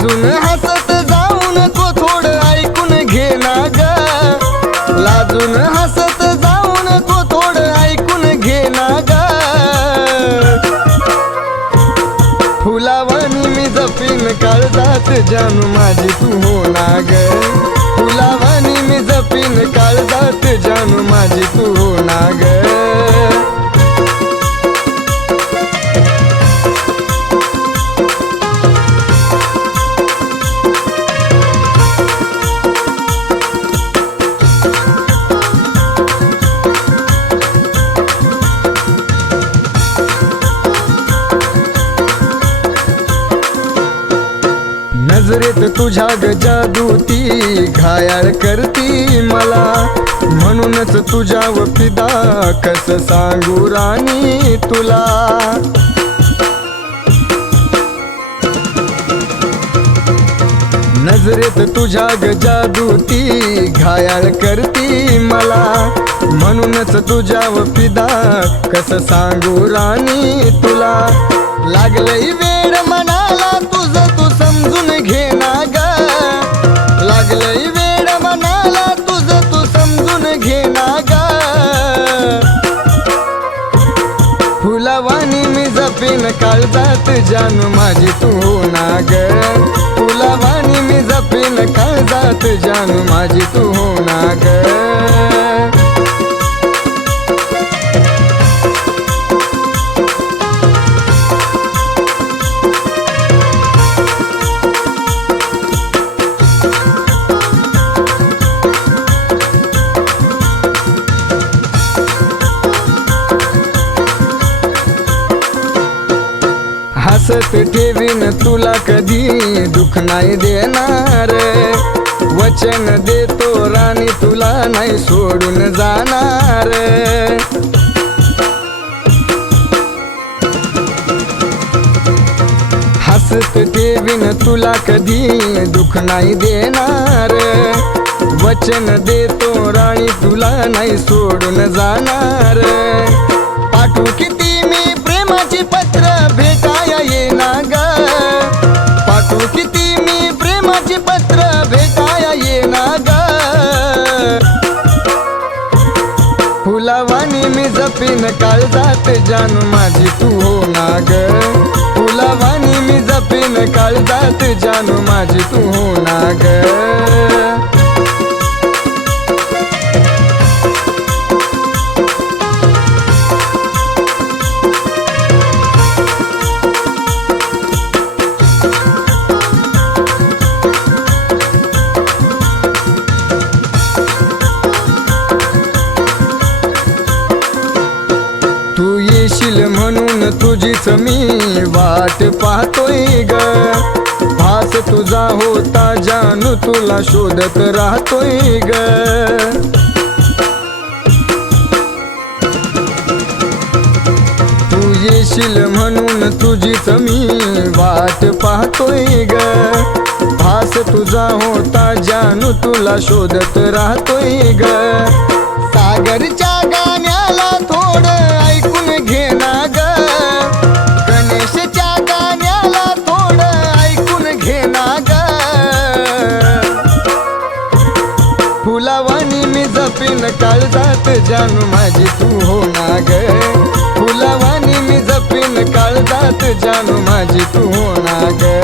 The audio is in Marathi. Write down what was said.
अजून हसत जाऊ नको थोडं ऐकून घे ना ग. लाजून हसत जाऊ नको थोडं ऐकून घे ना ग. फुलावानी मी जपीन काळजात जानू माझी तू हो ना ग. नजरेत तुझ्या ग ती घायाळ करती मला. म्हणूनच तुझ्या फिदा कस सांगू राणी तुला? नजरेत तुझ्या ग ती घायाळ करती मला. म्हणूनच तुझ्या फिदा कस सांगू राणी तुला? लागलंय वेळ मना काळजात जानू माझी तू हो ना ग. वाणी मी जपीन काळजात जानू माझी तू हो ना ग. हसत ठेवीन तुला कधी दुःख नाही देणार. वचन देतो राणी तुला नाही सोडून जाणार. हसत ठेवीन तुला कधी दुःख नाही देणार. वचन देतो राणी तुला नाही सोडून जाणार. पाठवू किती मी प्रेमाची पत्र पिन काळजात जानू माझी तू हो ना ग येशील म्हणून तुझीच मी वाट पाहतोय ग. भास तुझा होता जानू तुला शोधत राहतोय ग. येशील म्हणून तुझीच मी वाट पाहतोय ग. भास तुझा होता जानू तुला शोधत राहतोय ग. जानू माझी तू हो ना फुलावानी मी जपीन काळजात जानू माझी तू हो नाग.